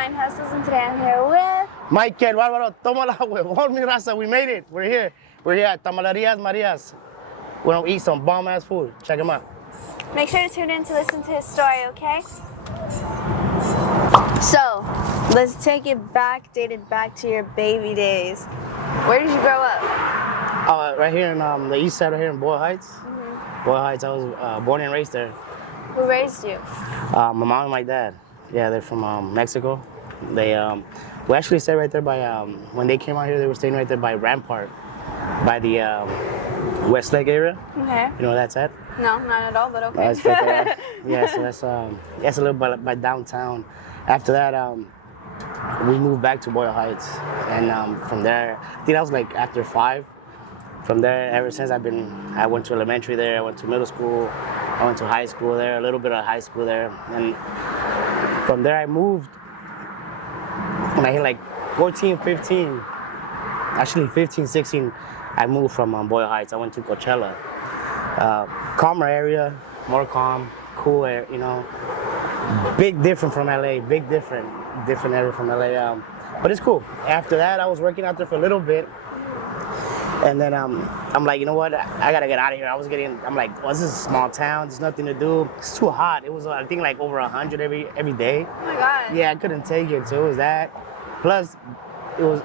Side Hustles, and today I'm here with... Mike and Barbaro, toma la huevón, mi raza. We made it. We're here. We're here at Tamalerias Marias. We're gonna eat some bomb ass food. Check them out. Make sure to tune in to listen to his story, okay? So, let's take it back, dated back to your baby days. Where did you grow up? Right here in the east side, right here in Boyle Heights. Mm-hmm. Boyle Heights. I was born and raised there. Who raised you? My mom and my dad. Yeah, they're from Mexico. They we actually stayed right there by when they came out here. They were staying right there by Rampart, by the West Lake area. Okay. You know where that's at? No, not at all, but okay. That's right there. Yeah, so that's a little bit by downtown. After that, we moved back to Boyle Heights, and from there, I think that was like after 5. From there, ever since I went to elementary there, I went to middle school, I went to high school there, a little bit of high school there, and from there I moved. When I hit like 14, 15, actually 15, 16, I moved from Boyle Heights. I went to Coachella. Calmer area, more calm, cool air, you know. Big different from LA, different area from LA. But it's cool. After that, I was working out there for a little bit. And then I'm like, you know what? I gotta get out of here. I'm like, well, this is a small town. There's nothing to do. It's too hot. It was, I think, like over 100 every day. Oh my God. Yeah, I couldn't take it. So it was that. Plus, it was.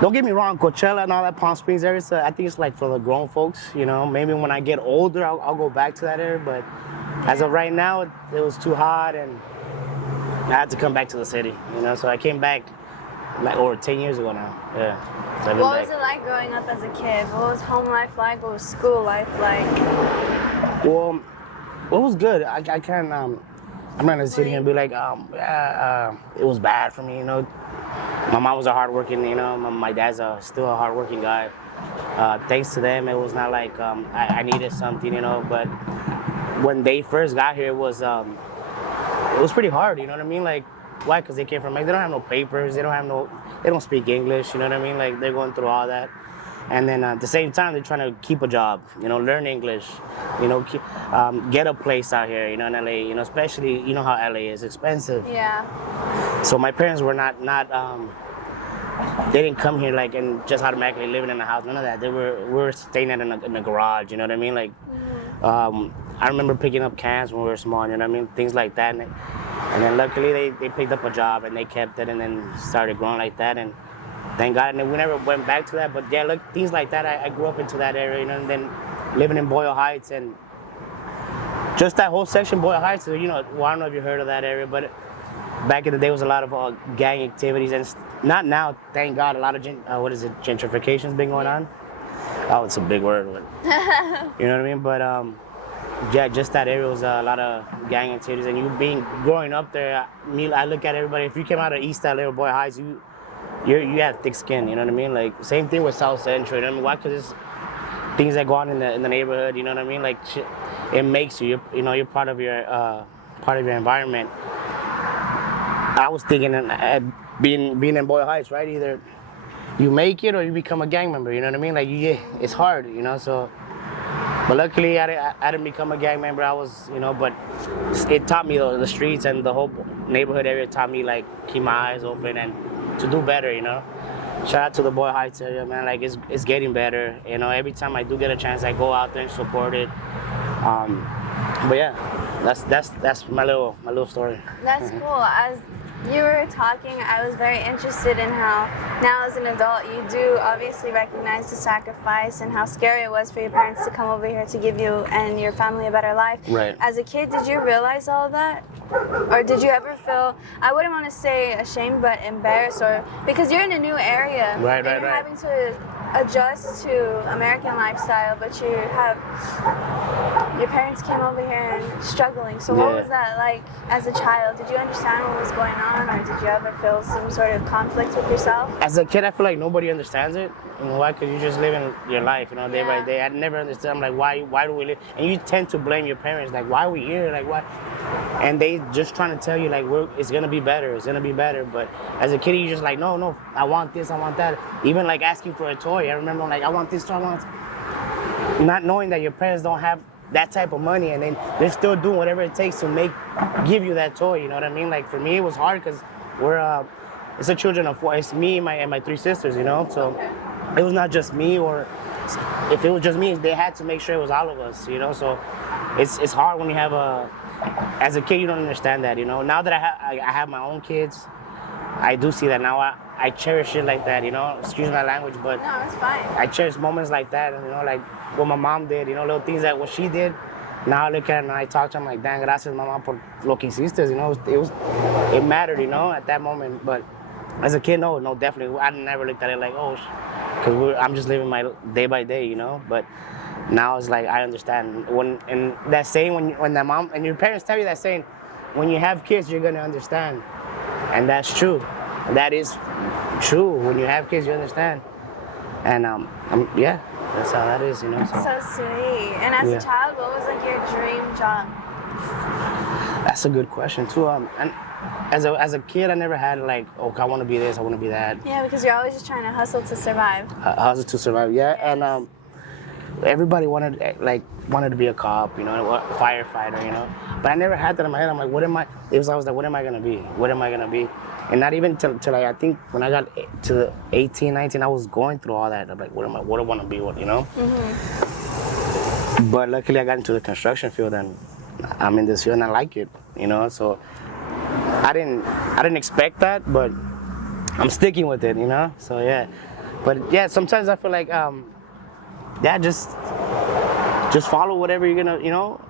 Don't get me wrong, Coachella and all that Palm Springs area. So I think it's like for the grown folks. You know, maybe when I get older, I'll go back to that area. But as of right now, it was too hot, and I had to come back to the city. You know, so I came back like over 10 years ago now. Yeah. So what was it like growing up as a kid? What was home life like? What was school life like? Well, it was good. I can't. I'm not gonna sit here and be like, it was bad for me. You know, my mom was a hardworking. You know, my dad's still a hardworking guy. Thanks to them, it was not like I needed something. You know, but when they first got here, it was pretty hard. You know what I mean? Like, why? Because they came from, like, they don't have no papers. They don't speak English. You know what I mean? Like, they're going through all that. And then at the same time, they're trying to keep a job, you know, learn English, you know, get a place out here, you know, in LA, you know, especially, you know how LA is expensive. Yeah. So my parents were not they didn't come here like and just automatically living in a house, none of that. We were staying in a garage, you know what I mean? Like, I remember picking up cans when we were small, you know what I mean? Things like that. And then luckily they picked up a job and they kept it and then started growing like that. And thank God, and then we never went back to that. But yeah, look, things like that, I grew up into that area, you know, and then living in Boyle Heights and just that whole section, Boyle Heights, you know, well, I don't know if you heard of that area, but back in the day was a lot of gang activities, and not now, thank God, a lot of, gentrification's been going on. Oh, it's a big word, but you know what I mean? But yeah, just that area was a lot of gang activities, and growing up there, I look at everybody, if you came out of East LA or Boyle Heights, you have thick skin, you know what I mean? Like, same thing with South Central, you know what I mean? Why? Because it's things that go on in the neighborhood, you know what I mean? Like, it makes you're part of your environment. I was thinking, being in Boyle Heights, right? Either you make it or you become a gang member, you know what I mean? Like, it's hard, you know, so. But luckily, I didn't become a gang member. I was, you know, but it taught me the streets and the whole neighborhood area taught me, like, keep my eyes open and to do better, you know. Shout out to the Boyle Heights area, man. Like, it's getting better. You know, every time I do get a chance, I go out there and support it. But yeah, that's my little story. That's cool. As you were talking, I was very interested in how now as an adult you do obviously recognize the sacrifice and how scary it was for your parents to come over here to give you and your family a better life. Right. As a kid, did you realize all of that? Or did you ever feel, I wouldn't want to say ashamed, but embarrassed, or because you're in a new area and you're having to adjust to American lifestyle, but your parents came over here and struggling. So what was that like as a child? Did you understand what was going on, or did you ever feel some sort of conflict with yourself? As a kid, I feel like nobody understands it. You know why? Because you're just living your life, you know, day by day. I never understood. I'm like, why do we live? And you tend to blame your parents, like, why are we here? Like, why? And they just trying to tell you, like, it's gonna be better. It's gonna be better. But as a kid, you're just like, no, I want this, I want that. Even like asking for a toy. I remember, I'm like, I want this toy, I want. Not knowing that your parents don't have that type of money, and then they're still doing whatever it takes to give you that toy. You know what I mean? Like, for me, it was hard because it's the children of four. It's me and my three sisters, you know. So it was not just me, or if it was just me, they had to make sure it was all of us, you know. So it's hard when you have as a kid, you don't understand that, you know. Now that I have my own kids, I do see that now. I cherish it like that, you know. Excuse my language, but no, it's fine. I cherish moments like that, you know, like what my mom did, you know, little things that what she did. Now I look at it and I talk to her, I'm like, dang, gracias, mamá, por lo que hiciste, you know. It mattered, you know, at that moment. But as a kid, no, definitely, I never looked at it like, oh, because I'm just living my day by day, you know. But now it's like I understand and that saying when that mom and your parents tell you that saying, when you have kids, you're gonna understand, and that's true. That is true. When you have kids, you understand, and yeah, that's how that is, you know. So sweet. And as a child, what was like your dream job? That's a good question too. And as a kid, I never had like, oh, I want to be this, I want to be that. Yeah, because you're always just trying to hustle to survive. Hustle to survive, yeah. And everybody wanted to be a cop, you know, a firefighter, you know. But I never had that in my head. I'm like, what am I? It was always like, what am I gonna be? What am I gonna be? And not even till like I think when I got to 18, 19, I was going through all that. I'm like, what do I want to be? What, you know? Mm-hmm. But luckily, I got into the construction field, and I'm in this field, and I like it, you know. So I didn't expect that, but I'm sticking with it, you know. So yeah, but yeah, sometimes I feel like just follow whatever you're gonna, you know,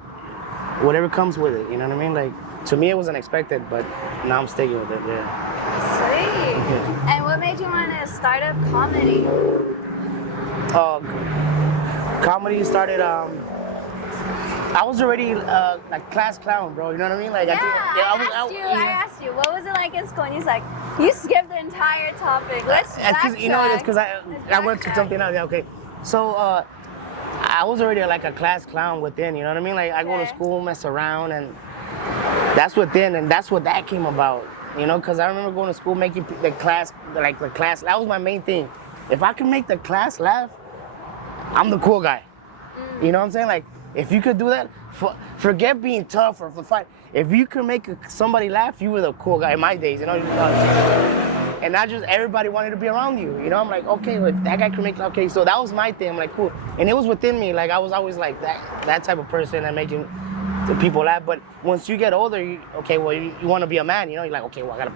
whatever comes with it. You know what I mean? Like, to me, it was unexpected, but now I'm sticking with it. Yeah. Sweet. And what made you want to start up comedy? Comedy started. I was already like class clown, bro. You know what I mean? Like, I asked you, what was it like in school? And he's like, you skipped the entire topic. Let's backtrack. You know, it's because I went to something else. Yeah, okay. So I was already like a class clown within. You know what I mean? Like, I go to school, mess around, and that's within, and that's what that came about. You know, because I remember going to school, making the class. That was my main thing. If I can make the class laugh, I'm the cool guy. You know what I'm saying? Like, if you could do that, forget being tough or fight. If you could make somebody laugh, you were the cool guy in my days, you know? And not just everybody wanted to be around you, you know? I'm like, okay, well, that guy can make, okay. So that was my thing. I'm like, cool. And it was within me. Like, I was always like that type of person and making the people laugh. But once you get older, you want to be a man, you know? You're like, okay, well, I got to,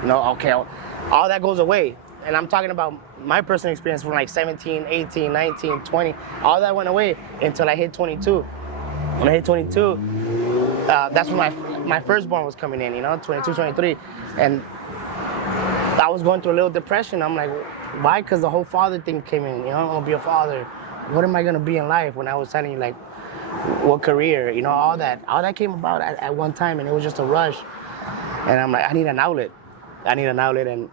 you know, okay. All that goes away. And I'm talking about my personal experience from like 17, 18, 19, 20. All that went away until I hit 22. When I hit 22, that's when my firstborn was coming in, you know, 22, 23. And I was going through a little depression. I'm like, why? Because the whole father thing came in, you know, I'm going to be a father. What am I going to be in life? When I was telling you, like, what career, you know, all that came about at one time, and it was just a rush. And I'm like, I need an outlet. And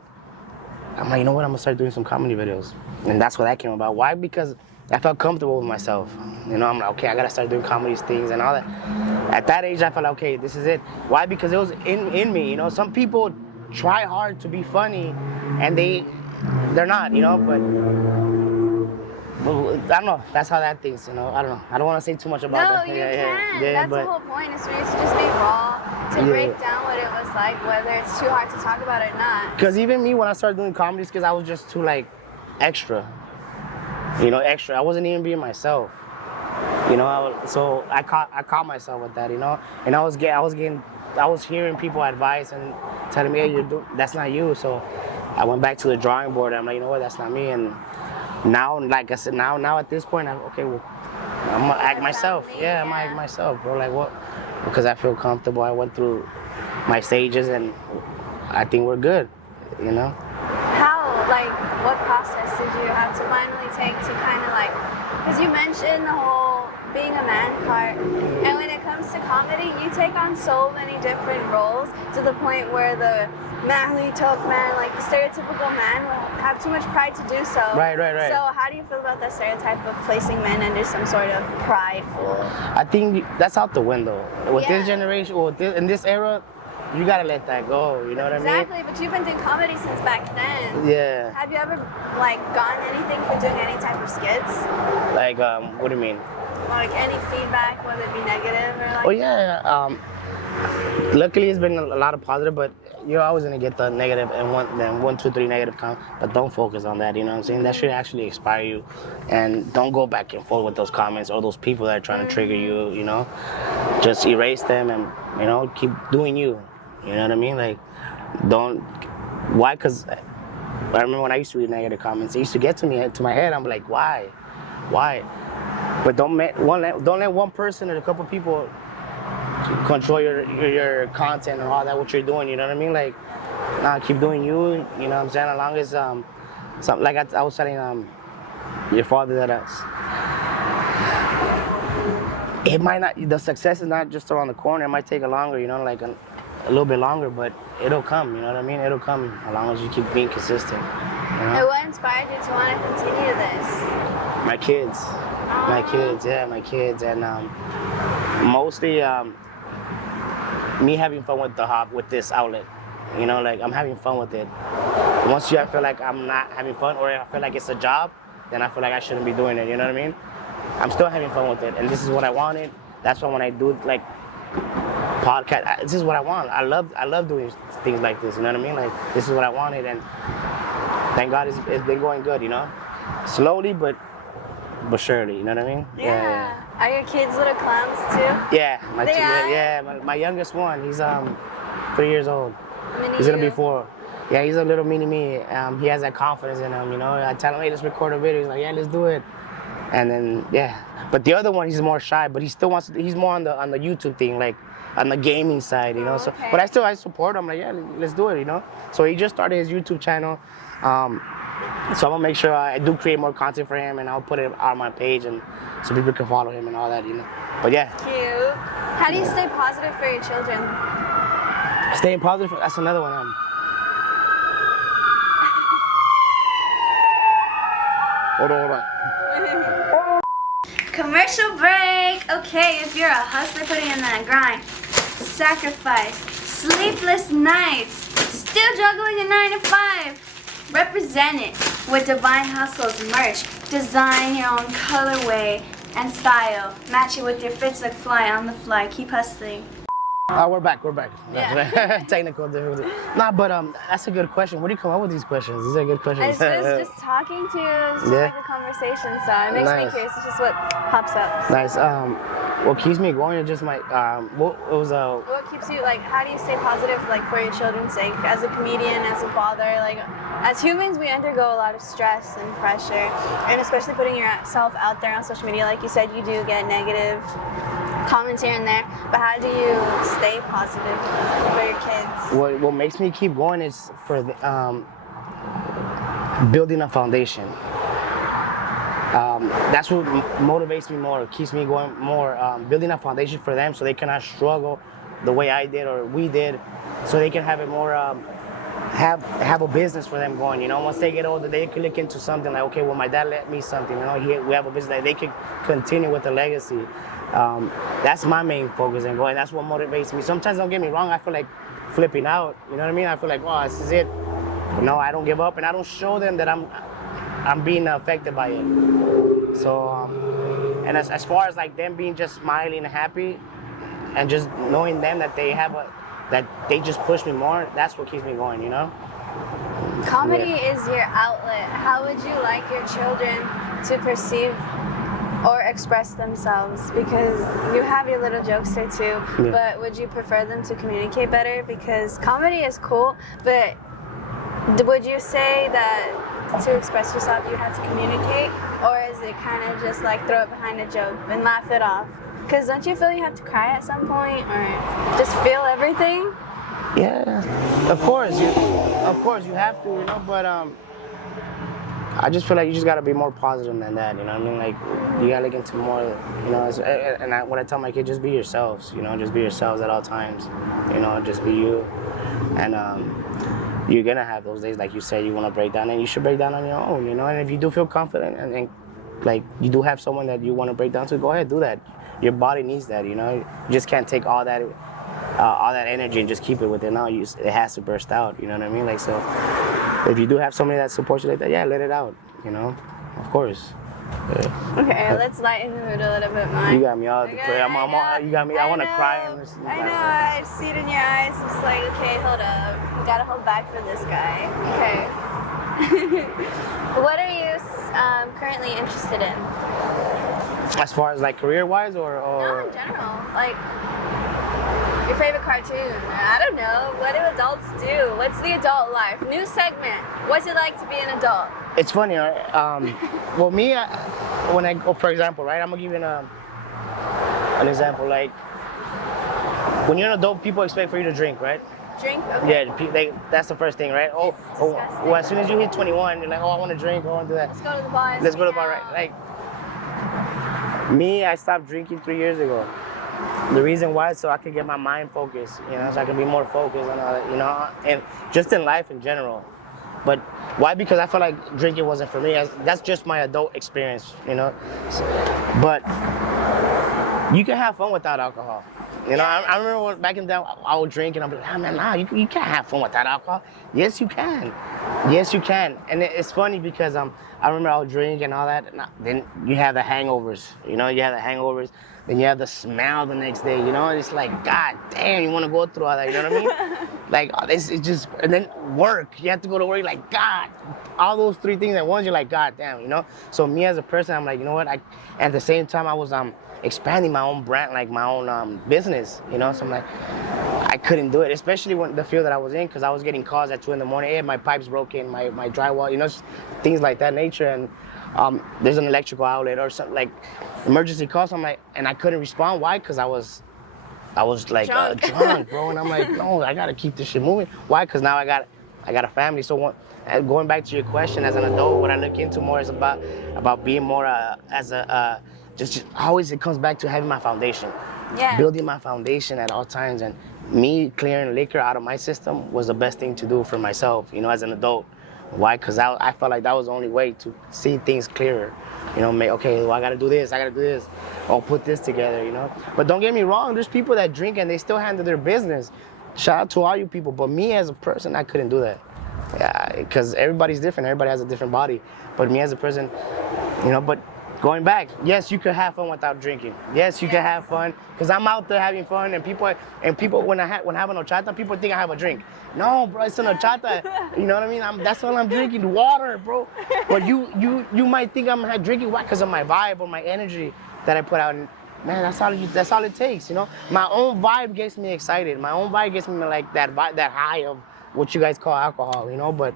I'm like, you know what? I'm gonna start doing some comedy videos. And that's what that came about. Why? Because I felt comfortable with myself. You know, I'm like, okay, I gotta start doing comedy things and all that. At that age, I felt like, okay, this is it. Why? Because it was in me, you know. Some people try hard to be funny and they're not, you know, but I don't know. That's how that thing's, you know. I don't know. I don't want to say too much about that. No, you can. That's the whole point, is for you to just be raw, to break down what it was like, whether it's too hard to talk about it or not. Because even me, when I started doing comedies, because I was just too, like, extra. You know, extra. I wasn't even being myself. You know, so I caught myself with that, you know. And I was hearing people advice and telling me, hey, that's not you. So I went back to the drawing board. And I'm like, you know what, that's not me. And now, like I said, now at this point, I'm gonna act myself. Yeah, I'm gonna act myself, bro. Like, what? Because I feel comfortable. I went through my stages, and I think we're good. You know. What process did you have to finally take to kind of like? Because you mentioned the whole being a man part, and when it comes to comedy, you take on so many different roles to the point where the manly, tough man, like the stereotypical man, will have too much pride to do so. Right. So how do you feel about that stereotype of placing men under some sort of prideful? I think that's out the window. With this generation, in this era, you gotta let that go. You know what I mean? Exactly, but you've been doing comedy since back then. Yeah. Have you ever gotten anything for doing any type of skits? Like, what do you mean? Like any feedback, whether it be negative or like? Oh yeah. Luckily, it's been a lot of positive, but you're always gonna get the negative and one, two, three negative comments. But don't focus on that. You know what I'm saying? That should actually inspire you, and don't go back and forth with those comments or those people that are trying to trigger you. You know, just erase them and keep doing you. You know what I mean? Like, don't. Why? Because I remember when I used to read negative comments, it used to get to me, to my head. I'm like, why? But don't let one person or a couple people control your content and all that, what you're doing. You know what I mean? Like, nah, keep doing you. You know what I'm saying? As long as like I was telling your father that it might not. The success is not just around the corner. It might take a longer. Like a little bit longer, but it'll come. You know what I mean? It'll come as long as you keep being consistent. And what inspired you to want to continue this? My kids. My kids, and mostly me having fun with this outlet. Like I'm having fun with it. Once I feel like I'm not having fun, or I feel like it's a job, then I feel like I shouldn't be doing it. You know what I mean? I'm still having fun with it, and this is what I wanted. That's why when I do like podcast, this is what I want. I love doing things like this. You know what I mean? Like this is what I wanted, and thank God it's been going good. Slowly but surely. You know what I mean? Yeah. Are your kids little clowns too? Yeah, my youngest one. He's 3 years old. He's gonna be 4. Yeah, he's a little mini me. He has that confidence in him. I tell him, hey, let's record a video. He's like, yeah, let's do it. And then but the other one, he's more shy, but he still wants to. He's more on the YouTube thing, like on the gaming side. So, but I support him. Like, yeah, let's do it. So he just started his YouTube channel. So I'm gonna make sure I do create more content for him, and I'll put it on my page, and so people can follow him and all that. But yeah. Cute. How do you stay positive for your children? Staying positive. That's another one. Hold on. Commercial break. Okay, if you're a hustler putting in that grind, sacrifice, sleepless nights, still juggling a 9 to 5, represent it with Divine Hustle's merch. Design your own colorway and style. Match it with your fits like fly on the fly. Keep hustling. We're back. Yeah. Technical difficulty. Nah, but that's a good question. Where do you come up with these questions? These are good questions. I was just talking to you. It was just like a conversation, so it makes me curious. It's just what pops up. Nice. What keeps me going is just my what keeps you, like, how do you stay positive, like, for your children's sake, as a comedian, as a father? Like, as humans, we undergo a lot of stress and pressure, and especially putting yourself out there on social media. Like you said, you do get negative comments here and there, but how do you stay positive for your kids? What makes me keep going is for building a foundation. That's what motivates me more, keeps me going more, building a foundation for them so they cannot struggle the way I did or we did, so they can have it more, have a business for them going. Once they get older, they can look into something like, okay, well, my dad left me something, we have a business that they can continue with the legacy. That's my main focus and going. That's what motivates me. Sometimes, don't get me wrong, I feel like flipping out. You know what I mean? I feel like, oh, this is it. But no, I don't give up, and I don't show them that I'm being affected by it. So, and as far as like them being just smiling and happy, and just knowing them that that they just push me more, that's what keeps me going. Comedy is your outlet. How would you like your children to perceive or express themselves? Because you have your little jokester too, but would you prefer them to communicate better? Because comedy is cool, but would you say that to express yourself you have to communicate, or is it kind of just like throw it behind a joke and laugh it off? Because don't you feel you have to cry at some point, or just feel everything? Yeah, of course you have to, but I just feel like you just gotta be more positive than that, what I mean? Like, you gotta look into more, and when I tell my kids, just be yourselves, just be yourselves at all times, just be you, and you're gonna have those days, like you said, you wanna break down, and you should break down on your own, and if you do feel confident, and like, you do have someone that you wanna break down to, go ahead, do that. Your body needs that, you just can't take all that energy and just keep it within. No, it has to burst out, you know what I mean? Like, so if you do have somebody that supports you like that, yeah, let it out, of course. Yeah. Okay, let's lighten the mood a little bit more. You got me all depressed. You got me. I want to cry. I know. I see it in your eyes. It's like, okay, hold up. We gotta hold back for this guy. Okay. What are you currently interested in? As far as like career-wise, or No, in general. Like your favorite cartoon. I don't know. What do adults do? What's the adult life? New segment. What's it like to be an adult? It's funny, right? Well, me, when I go, for example, right? I'm gonna give you an example. Like when you're an adult, people expect for you to drink, right? Drink? Okay. Yeah, that's the first thing, right? Well, as soon as you hit 21, you're like, oh, I want to drink, I want to do that. Let's go to the bar. Let's go to the bar, right? Like me, I stopped drinking 3 years ago. The reason why is so I could get my mind focused, you know, so I can be more focused and all that, you know, and just in life in general. But why? Because I felt like drinking wasn't for me. That's just my adult experience, you know. But you can have fun without alcohol. You know, I remember back in the day, I would drink and I'm like, nah, you can't have fun without alcohol. Yes, you can. Yes, you can. And it's funny because I remember I would drink and all that. And then you have the hangovers. You know, you have the hangovers. Then you have the smell the next day. You know, it's like, God damn, you want to go through all that. You know what I mean? Like, it's just, and then work. You have to go to work. Like, God, all those three things at once. You're like, God damn, you know. So me as a person, I'm like, you know what? At the same time, I was expanding my own brand, like my own business, you know. So I'm like, I couldn't do it, especially when the field that I was in, because I was getting calls at 2 in the morning. Hey, my pipe's broken, my drywall, you know, things like that nature. And there's an electrical outlet or something, like emergency calls. I'm like, and I couldn't respond. Why? Because I was like drunk, bro. And I'm like, no, I gotta keep this shit moving. Why? Because now I got a family. So going back to your question, as an adult, what I look into more is about being more just always it comes back to having my foundation. Yeah. Building my foundation at all times, and me clearing liquor out of my system was the best thing to do for myself, you know, as an adult. Why? Because I felt like that was the only way to see things clearer. You know, okay, well, I gotta do this, I'll put this together, you know. But don't get me wrong, there's people that drink and they still handle their business. Shout out to all you people, but me as a person, I couldn't do that. Yeah, because everybody's different, everybody has a different body. But me as a person, you know, but going back, yes, you could have fun without drinking. Yes, you can have fun, because I'm out there having fun, and people when I have an horchata, people think I have a drink. No, bro, it's an horchata. You know what I mean? That's all I'm drinking, water, bro. But you might think I'm drinking why? Because of my vibe or my energy that I put out. And man, that's all it takes, you know. My own vibe gets me excited. My own vibe gets me like that high of what you guys call alcohol, you know. But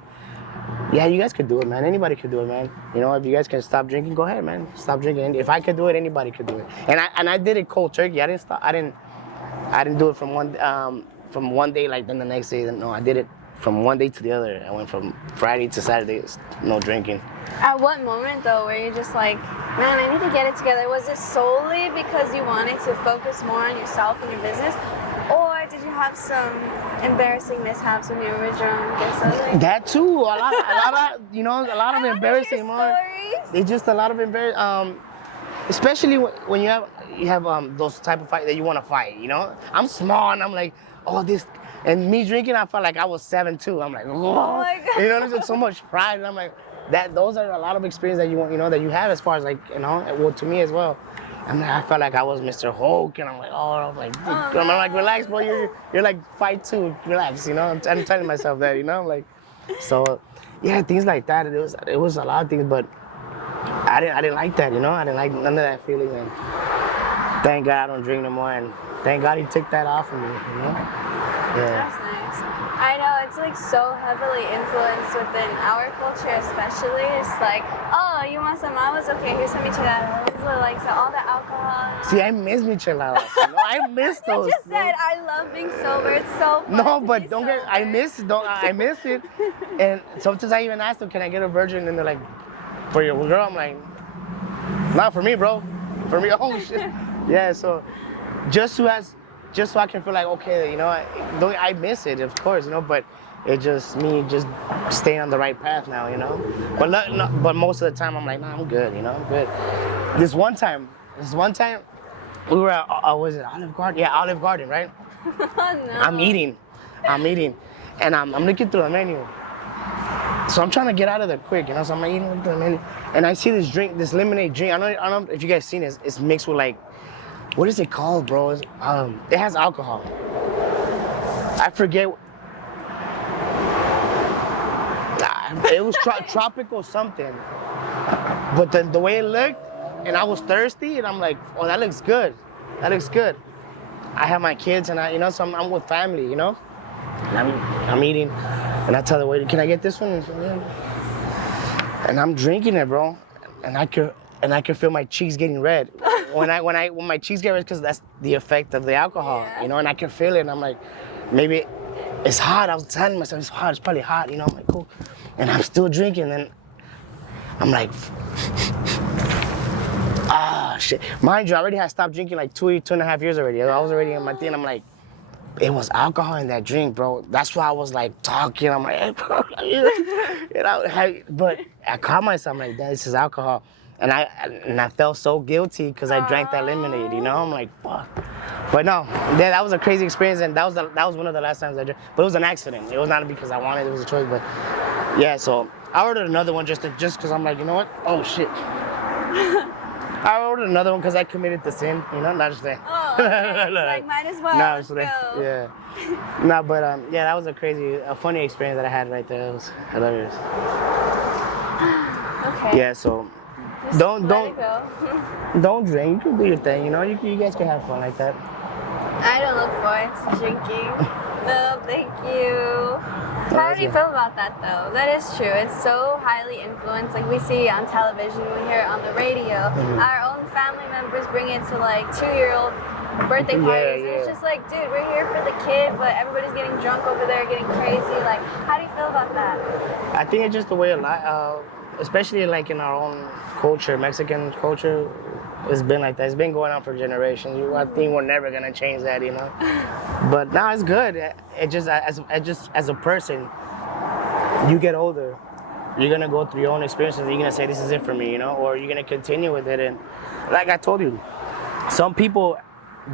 yeah, you guys could do it, man. Anybody could do it, man. You know, if you guys can stop drinking, go ahead, man. Stop drinking. If I could do it, anybody could do it. And I did it cold turkey. I didn't do it from one day like then the next day. No, I did it from one day to the other. I went from Friday to Saturday, no drinking. At what moment though were you just like, man, I need to get it together? Was it solely because you wanted to focus more on yourself and your business? Or did you have some embarrassing mishaps when you were drunk or something? That too. A lot of embarrassing stories. It's just a lot of embarrassing. Especially when you have those type of fight that you want to fight. You know, I'm small and I'm like, oh this, and me drinking, I felt like I was 7'2". I'm like, whoa. Oh my God. You know, there's so much pride, and I'm like, those are a lot of experience that you want, you know, that you have as far as like, you know, well to me as well. And I felt like I was Mr. Hulk, and I'm like, I'm like, relax, bro. You're like 5'2", relax, you know. I'm telling myself that, you know. Like, so yeah, things like that. It was a lot of things, but I didn't like that, you know. I didn't like none of that feeling, and thank God I don't drink no more, and thank God he took that off of me, you know. Yeah. That's nice. I know, it's like so heavily influenced within our culture, especially. It's like, oh, you want some mamas? Okay, here's some micheladas. Like, so all the alcohol. See, I miss micheladas. You know? I miss those. You just said I love being sober. It's so fun. No, but don't get. I miss it. And sometimes I even ask them, can I get a virgin? And they're like, for your girl? I'm like, not for me, bro. For me, oh shit. Yeah. So, just so I can feel like, okay, you know, I miss it, of course, you know, but it's just me just staying on the right path now, you know. But most of the time I'm like, nah, I'm good, you know, I'm good. This one time, we were at, was it Olive Garden? Yeah, Olive Garden, right? Oh, no. I'm eating, and I'm looking through the menu. So I'm trying to get out of there quick, you know. So I'm like eating with them, and I see this drink, this lemonade drink. I don't know if you guys seen it. It's mixed with like, what is it called, bro? It has alcohol. I forget. It was tropical something. But the way it looked, and I was thirsty, and I'm like, oh, that looks good. That looks good. I have my kids, and so I'm with family, you know. And I'm eating, and I tell the waiter, can I get this one? And I'm drinking it, bro, and I could feel my cheeks getting red. When my cheeks get red, because that's the effect of the alcohol, you know. And I can feel it, and I'm like, maybe it's hot. I was telling myself it's hot. It's probably hot, you know. I'm like, cool, and I'm still drinking, and I'm like, shit. Mind you, I already had stopped drinking like 2.5 years already. I was already in my thing. I'm like, it was alcohol in that drink, bro. That's why I was like talking. I'm like, hey, bro, but I caught myself. I'm like, this is alcohol, and I felt so guilty because I drank that lemonade. You know, I'm like, fuck. But no, that was a crazy experience, and that was one of the last times I drank. But it was an accident. It was not because I wanted. It was a choice. But yeah, so I ordered another one just because I'm like, you know what? Oh shit. I ordered another one because I committed the sin, you know, not just that. Oh, okay. Like, might as well. No, so yeah. No, but yeah, that was a funny experience that I had right there. It was hilarious. Okay. Yeah, so just don't don't drink. You can do your thing, you know. You guys can have fun like that. I don't look forward to drinking. No, thank you. How do you feel about that, though? That is true. It's so highly influenced. Like, we see on television, we hear it on the radio. Our own family members bring it to, like, 2-year-old birthday parties. And it's just like, dude, we're here for the kid, but everybody's getting drunk over there, getting crazy. Like, how do you feel about that? I think it's just the way a lot, especially, like, in our own culture, Mexican culture, it's been like that. It's been going on for generations. I think we're never gonna change that, you know. But now it's good. It just as a person, you get older, you're gonna go through your own experiences. You're gonna say, this is it for me, you know, or you're gonna continue with it. And like I told you, some people,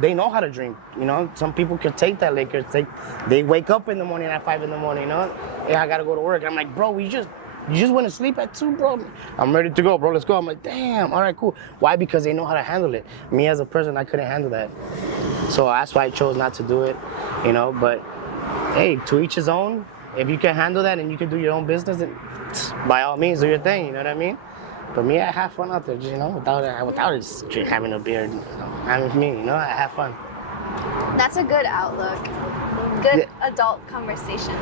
they know how to drink, you know. Some people can take that liquor. They wake up in the morning at 5 in the morning, you know. Yeah, I gotta go to work. I'm like, bro, you just went to sleep at 2, bro? I'm ready to go, bro. Let's go. I'm like, damn, all right, cool. Why? Because they know how to handle it. Me as a person, I couldn't handle that. So that's why I chose not to do it, you know. But hey, to each his own. If you can handle that and you can do your own business, then by all means, do your thing, you know what I mean? But me, I have fun out there, you know, without just having a beer. You know, I'm with me, you know, I have fun. That's a good outlook. Good adult conversation.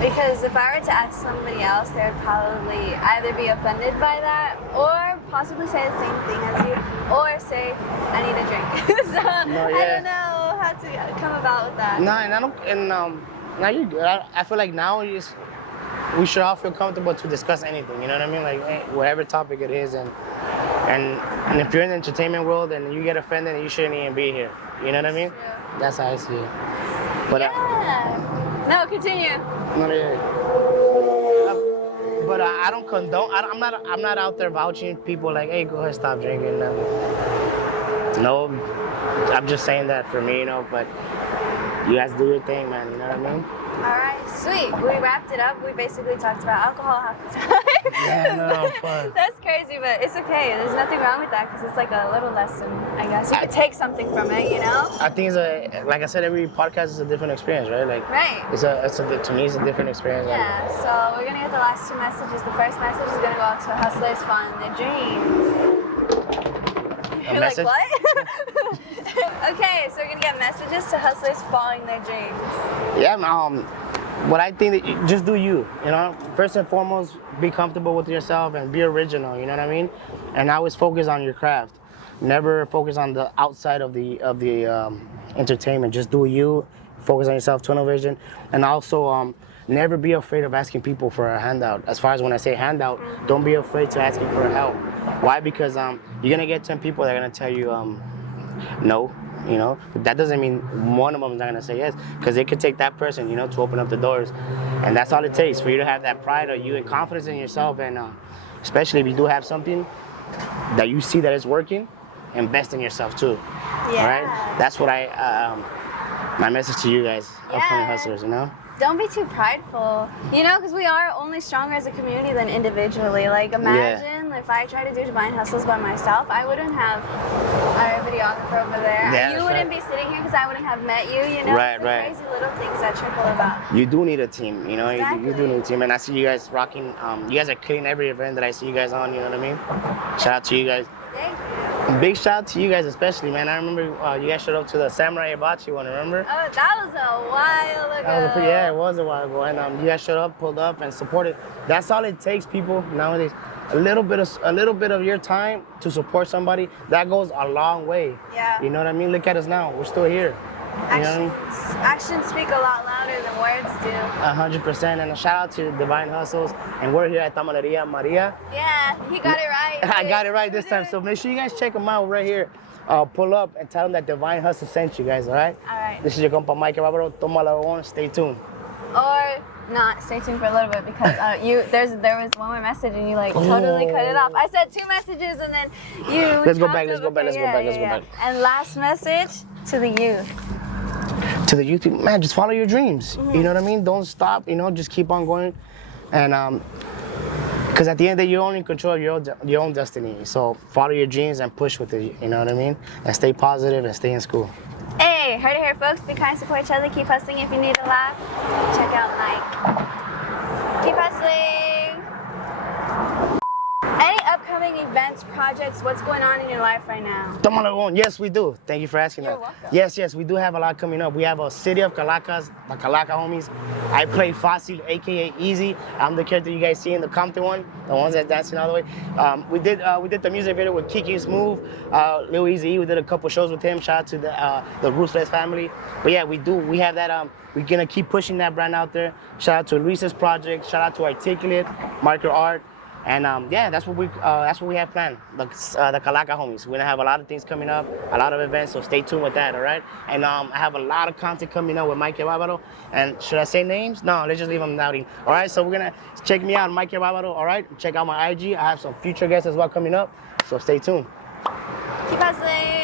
Because if I were to ask somebody else, they would probably either be offended by that or possibly say the same thing as you, or say, I need a drink. So I don't know how to come about with that. No, and now you're good. I feel like now we should all feel comfortable to discuss anything, you know what I mean? Like whatever topic it is, and if you're in the entertainment world and you get offended, you shouldn't even be here. You know what I mean? True. That's how I see it. But no, continue. But I don't condone. I'm not out there vouching people like, hey, go ahead, stop drinking. No, I'm just saying that for me, you know. But you guys do your thing, man. You know what I mean? All right, sweet. We wrapped it up. We basically talked about alcohol half the time. Yeah, no, fun. That's crazy, but it's okay. There's nothing wrong with that because it's like a little lesson, I guess. You could take something from it, you know? I think like I said, every podcast is a different experience, right? Like, right. To me, it's a different experience. Yeah, so we're going to get the last 2 messages. The first message is going to go out to hustlers following their dreams. You're like, what? Okay, so we're going to get messages to hustlers following their dreams. Yeah, what I think that you just do you know. First and foremost, be comfortable with yourself and be original, you know what I mean? And always focus on your craft. Never focus on the outside of the entertainment. Just do you, focus on yourself, tunnel vision, and also never be afraid of asking people for a handout. As far as when I say handout, don't be afraid to asking for help. Why? Because you're gonna get 10 people that are gonna tell you no. You know, but that doesn't mean one of them is not gonna say yes, because it could take that person, you know, to open up the doors, and that's all it takes for you to have that pride of you and confidence in yourself, and especially if you do have something that you see that is working, invest in yourself too. Yeah. All right, that's what my message to you guys, upcoming hustlers, you know. don't be too prideful. You know, because we are only stronger as a community than individually. Like, imagine if I tried to do Divine Hustles by myself, I wouldn't have our videographer over there. Yeah, you wouldn't be sitting here because I wouldn't have met you, you know? Right, it's the crazy little things that trickle about. You do need a team, you know? Exactly. You do need a team. And I see you guys rocking. You guys are killing every event that I see you guys on, you know what I mean? Shout out to you guys. Thank you. Big shout out to you guys especially, man. I remember you guys showed up to the Samurai Hibachi one, remember? Oh, that was a while ago. Yeah, it was a while ago. And you guys showed up, pulled up, and supported. That's all it takes, people, nowadays. A little bit of your time to support somebody, that goes a long way. Yeah. You know what I mean? Look at us now. We're still here. You know what I mean? Actions speak a lot louder than words do. 100%. And a shout out to Divine Hustles. And we're here at Tamaleria Maria. Yeah, he got it right. I got it right this time. So make sure you guys check them out right here. Pull up and tell them that Divine Hustle sent you guys, all right? All right. This is your compa Mike Barbaro. Tómala on. Stay tuned. Or not. Stay tuned for a little bit because there was one more message and you like totally cut it off. I said 2 messages and then you. Let's go back. Let's go back. And last message to the youth. To the youth, man, just follow your dreams. You know what I mean? Don't stop. You know, just keep on going, and because at the end of the day, you're only in control of your own destiny. So follow your dreams and push with it. You know what I mean? And stay positive and stay in school. Hey, heard it here, folks. Be kind, support each other. Keep hustling. If you need a laugh, check out Mike. Keep hustling. Any upcoming events, projects, what's going on in your life right now? Tómala on. Yes, we do. Thank you for asking You're that. welcome. Yes, we do have a lot coming up. We have a City of Calacas, the Calaca homies. I play Fácil, aka Easy. I'm the character you guys see in the Compton one, the ones that's dancing all the way. We did the music video with Kiki Smooth, Lil Easy. We did a couple shows with him. Shout out to the Ruthless family. But yeah, we have that. We're gonna keep pushing that brand out there. Shout out to Luis's project. Shout out to Articulate, Marker Art. And yeah, that's what we have planned. The Calaca homies. We're gonna have a lot of things coming up, a lot of events. So stay tuned with that, all right? And I have a lot of content coming up with Mike Barbaro. And should I say names? No, let's just leave them doubting. All right. So we're gonna check me out, Mike Barbaro. All right. Check out my IG. I have some future guests as well coming up. So stay tuned. Keep hustling.